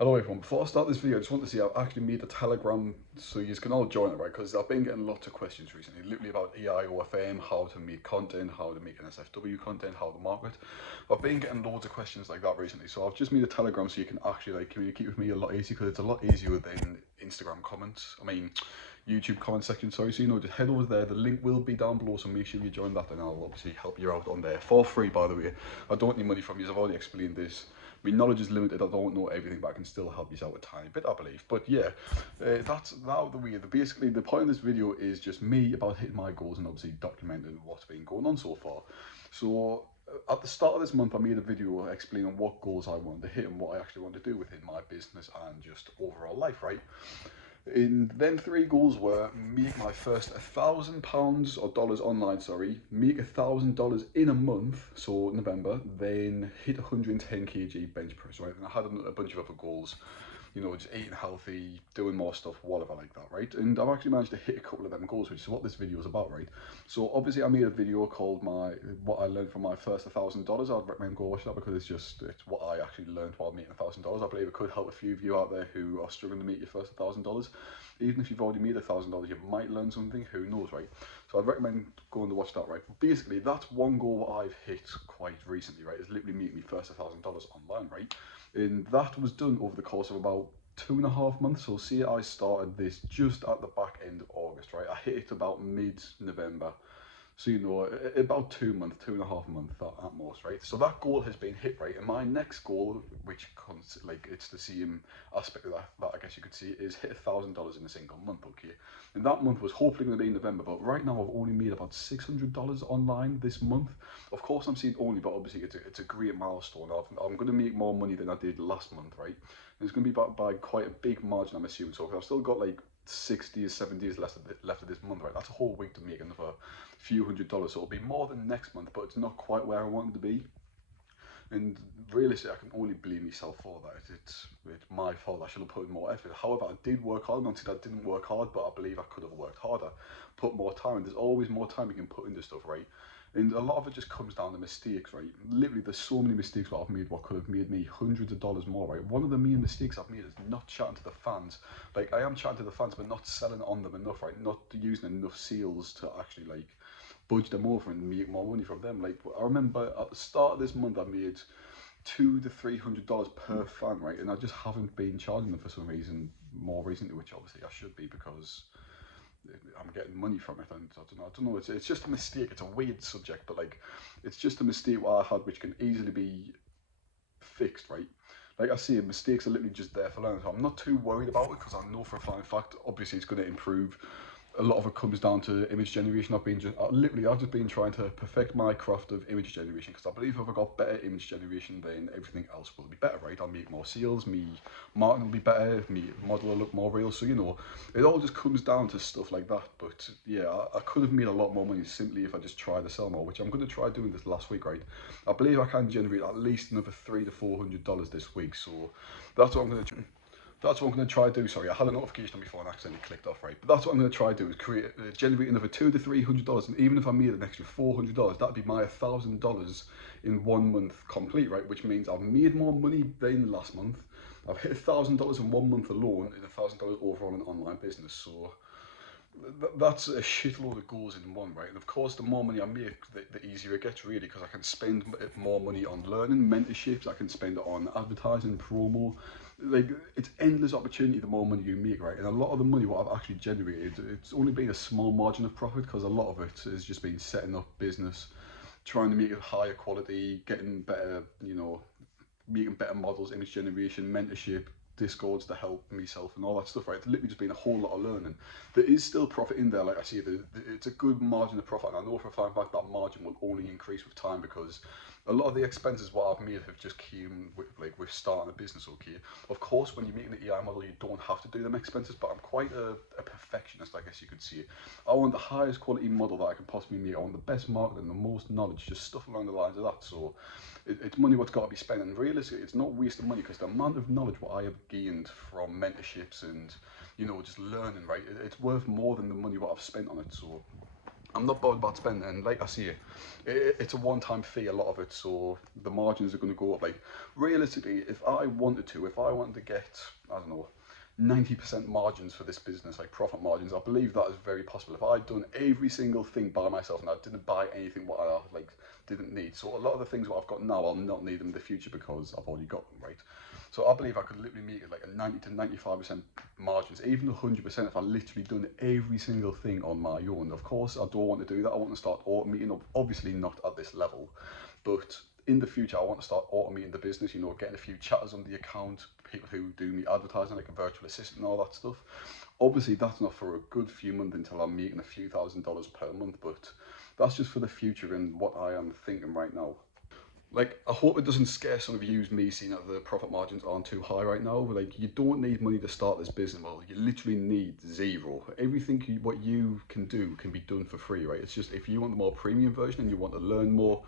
Hello everyone, before I start this video I just want to say I've actually made a Telegram so you can all join it, right? Because I've been getting lots of questions recently, literally about AI, OFM, how to make content, how to make an SFW content, how to market. I've been getting loads of questions like that recently, so I've just made a Telegram so you can actually like communicate with me a lot easier, because it's a lot easier than Instagram comments. YouTube comment section, sorry. So just head over there, the link will be down below, so make sure you join that and I'll obviously help you out on there for free, by the way. I don't need money from you, I've already explained this. My knowledge is limited, I don't know everything, but I can still help you out a tiny bit, I believe. But yeah, that's out of the way. Basically, the point of this video is just me about hitting my goals and obviously documenting what's been going on so far. So at the start of this month, I made a video explaining what goals I wanted to hit and what I actually want to do within my business and just overall life, right? And then three goals were make my first £1,000 or dollars online, sorry, make $1,000 in a month, so November, then hit 110 kg bench press, right? And I had a bunch of other goals, just eating healthy, doing more stuff, whatever like that, right? And I've actually managed to hit a couple of them goals, which is what this video is about, right? So obviously I made a video called what I learned from my first $1,000. I'd recommend go watch that because it's what I actually learned while making $1,000. I believe it could help a few of you out there who are struggling to make your first $1,000. Even if you've already made $1,000, you might learn something, who knows, right? So I'd recommend going to watch that, right? Basically, that's one goal I've hit quite recently, right? Is literally make me first $1,000 online, right? And that was done over the course of about 2.5 months. So see, I started this just at the back end of August, right? I hit it about mid-November. So about 2 months, 2.5 months at most, right? So that goal has been hit, right? And my next goal, which comes like it's the same aspect of that I guess you could see, is hit $1,000 in a single month, okay? And that month was hopefully going to be in November, but right now I've only made about $600 online this month. Of course, I'm saying only, but obviously it's a great milestone. I'm going to make more money than I did last month, right? And it's going to be by quite a big margin, I'm assuming. So I've still got like 60 or 70 days left of this month, right? That's a whole week to make another few $100s. So it'll be more than next month, but it's not quite where I want it to be. And realistically, I can only blame myself for that. It's my fault. I should have put in more effort. However, I did work hard. Not that I didn't work hard, but I believe I could have worked harder, put more time. There's always more time you can put into stuff, right? And a lot of it just comes down to mistakes, right? Literally, there's so many mistakes that I've made what could have made me hundreds of dollars more, right? One of the main mistakes I've made is not chatting to the fans. Like, I am chatting to the fans, but not selling on them enough, right? Not using enough sales to actually, like, budge them over and make more money from them. Like, I remember at the start of this month, I made $200 to $300 per fan, right? And I just haven't been charging them for some reason more recently, which obviously I should be, because I'm getting money from it, and I don't know. It's just a mistake. It's a weird subject, but like, it's just a mistake what I had, which can easily be fixed, right? Like I say, mistakes are literally just there for learning. So I'm not too worried about it, because I know for a fine fact, obviously, it's going to improve. A lot of it comes down to image generation. I've just been trying to perfect my craft of image generation, because I believe if I got better image generation, then everything else will be better, right? I'll make more sales, me marketing will be better, me model will look more real. So it all just comes down to stuff like that. But yeah, I could have made a lot more money simply if I just tried to sell more, which I'm going to try doing this last week, right? I believe I can generate at least another $300 to $400 this week. So that's what I'm going to do. That's what I'm going to try to do. Sorry, I had a notification on my phone and accidentally clicked off, right? But that's what I'm going to try to do, is generate another $200 to $300. And even if I made an extra $400, that'd be my $1,000 in 1 month complete, right? Which means I've made more money than last month. I've hit $1,000 in 1 month alone, and $1,000 overall in online business. So that's a shitload of goals in one, right? And of course, the more money I make, the easier it gets, really, because I can spend more money on learning, mentorships. I can spend it on advertising, promo. Like, it's endless opportunity the more money you make, right? And a lot of the money what I've actually generated, it's only been a small margin of profit, because a lot of it has just been setting up business, trying to make it higher quality, getting better, making better models, image generation, mentorship, discords to help myself and all that stuff, right? It's literally just been a whole lot of learning. There is still profit in there, like I say, it's a good margin of profit, and I know for a fact that margin will only increase with time, because a lot of the expenses what I've made have just came with starting a business, okay? Of course, when you're making an AI model, you don't have to do them expenses, but I'm quite a perfectionist, I guess you could say. I want the highest quality model that I can possibly make. I want the best marketing, the most knowledge, just stuff along the lines of that. So it's money what's got to be spent, and realistically, it's not wasting money, because the amount of knowledge what I have gained from mentorships and just learning, right? It's worth more than the money what I've spent on it. So I'm not bothered about spending, and like I see it, it's a one-time fee, a lot of it, so the margins are going to go up. Like realistically, if I wanted to, if I wanted to get, I don't know, 90% margins for this business, like profit margins, I believe that is very possible. If I'd done every single thing by myself and I didn't buy anything what I like didn't need, so a lot of the things what I've got now, I'll not need them in the future because I've already got them, right? So I believe I could literally make it like a 90 to 95% margins, even 100% if I literally done every single thing on my own. Of course, I don't want to do that. I want to start automating, obviously not at this level, but in the future, I want to start automating the business, you know, getting a few chatters on the account, people who do me advertising, like a virtual assistant and all that stuff. Obviously, that's not for a good few months until I'm making a few $1,000s per month, but that's just for the future and what I am thinking right now. Like, I hope it doesn't scare some of you, me seeing that the profit margins aren't too high right now. Like, you don't need money to start this business model. You literally need zero. Everything what you can do can be done for free, right? It's just if you want the more premium version and you want to learn more,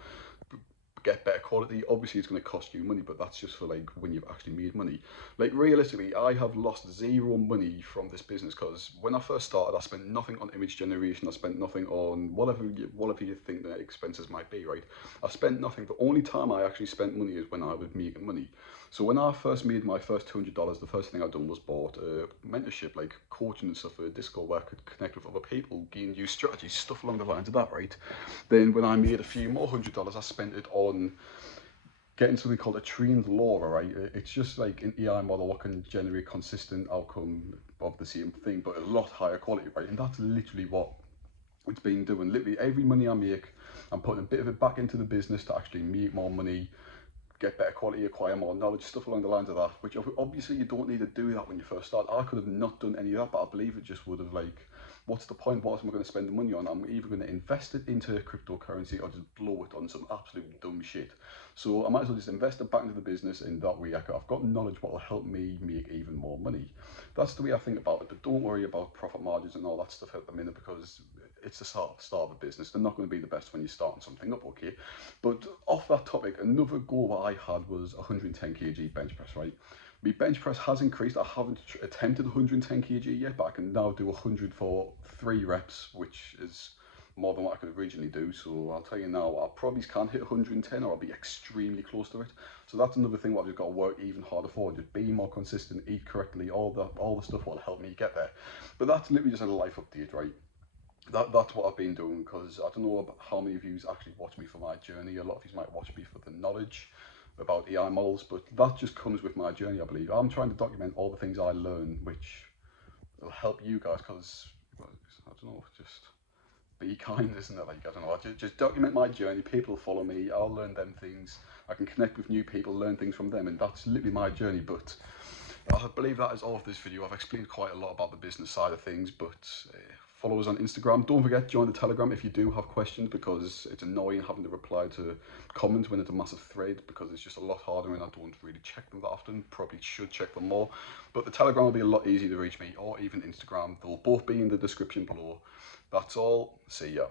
get better quality, obviously it's going to cost you money, but that's just for like when you've actually made money. Like realistically, I have lost zero money from this business because when I first started, I spent nothing on image generation. I spent nothing on whatever you think the expenses might be, right? I spent nothing. The only time I actually spent money is when I was making money. So when I first made my first $200, the first thing I done was bought a mentorship, like coaching and stuff for Discord, where I could connect with other people, gain new strategies, stuff along the lines of that, right? Then when I made a few more $100, I spent it on getting something called a trained LoRa, right? It's just like an AI model that can generate consistent outcome of the same thing, but a lot higher quality, right? And that's literally what it's been doing. Literally every money I make, I'm putting a bit of it back into the business to actually make more money, get better quality, acquire more knowledge, stuff along the lines of that, which obviously you don't need to do that when you first start. I could have not done any of that, but I believe it just would have like, what's the point? What am I going to spend the money on? I'm either going to invest it into cryptocurrency or just blow it on some absolute dumb shit. So I might as well just invest it back into the business, and that way I've got knowledge what will help me make even more money. That's the way I think about it, but don't worry about profit margins and all that stuff at the minute because it's the start of a business. They're not going to be the best when you're starting something up, okay? But off that topic, another goal that I had was 110 kg bench press, right? My bench press has increased. I haven't attempted 110 kg yet, but I can now do 100 for 3 reps, which is more than what I could originally do. So I'll tell you now, I probably can't hit 110 or I'll be extremely close to it. So that's another thing what I've just got to work even harder for. Just be more consistent, eat correctly, all the stuff will help me get there. But that's literally just a life update, right? That's what I've been doing because I don't know about how many of you actually watch me for my journey. A lot of you might watch me for the knowledge about AI models, but that just comes with my journey, I believe. I'm trying to document all the things I learn, which will help you guys because, well, I don't know, just be kind, isn't it? Like, I don't know, just document my journey. People follow me, I'll learn them things. I can connect with new people, learn things from them, and that's literally my journey. But I believe that is all of this video. I've explained quite a lot about the business side of things, but follow us on Instagram. Don't forget, join the Telegram if you do have questions, because it's annoying having to reply to comments when it's a massive thread, because it's just a lot harder and I don't really check them that often. Probably should check them more. But the Telegram will be a lot easier to reach me, or even Instagram. They'll both be in the description below. That's all. See ya.